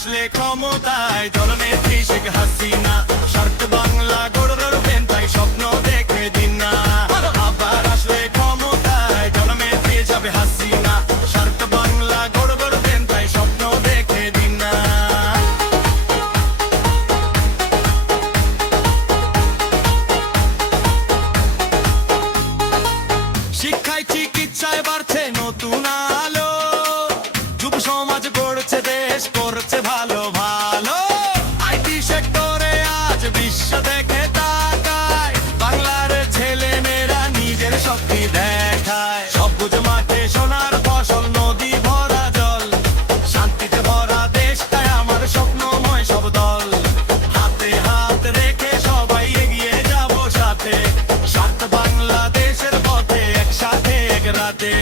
আসলে ক্ষমতায় জননেত্রী শেখ হাসিনা, স্বার্থ বাংলা গড়বেন তাই স্বপ্ন দেখে দিন না। আবার আসলে ক্ষমতায় জননেত্রী যাবে হাসিনা, স্বার্থ বাংলা গড়বেন তাই স্বপ্ন দেখে দিন না। শিক্ষায় চিকিৎসায় বাড়ছে নতুন আলো, যুব সমাজ গড়ছে দেশ করছে ভালো ভালো। আইটি সেক্টরে আজ বিশ্ব দেখে তাকায়, বাংলার ছেলে মেয়েরা নিজের শক্তি দেখায়। সবুজ মাঠে সোনার ফসল, নদী ভরা জল, শান্তিতে ভরা দেশটায় আমার স্বপ্নময় সব দল। হাতে হাত রেখে সবাই এগিয়ে যাব সাথে, স্বার্থ বাংলাদেশের পথে একসাথে এক রাতে।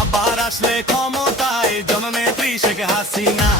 আবার আসলে ক্ষমতায় জননেত্রী শেখ হাসিনা।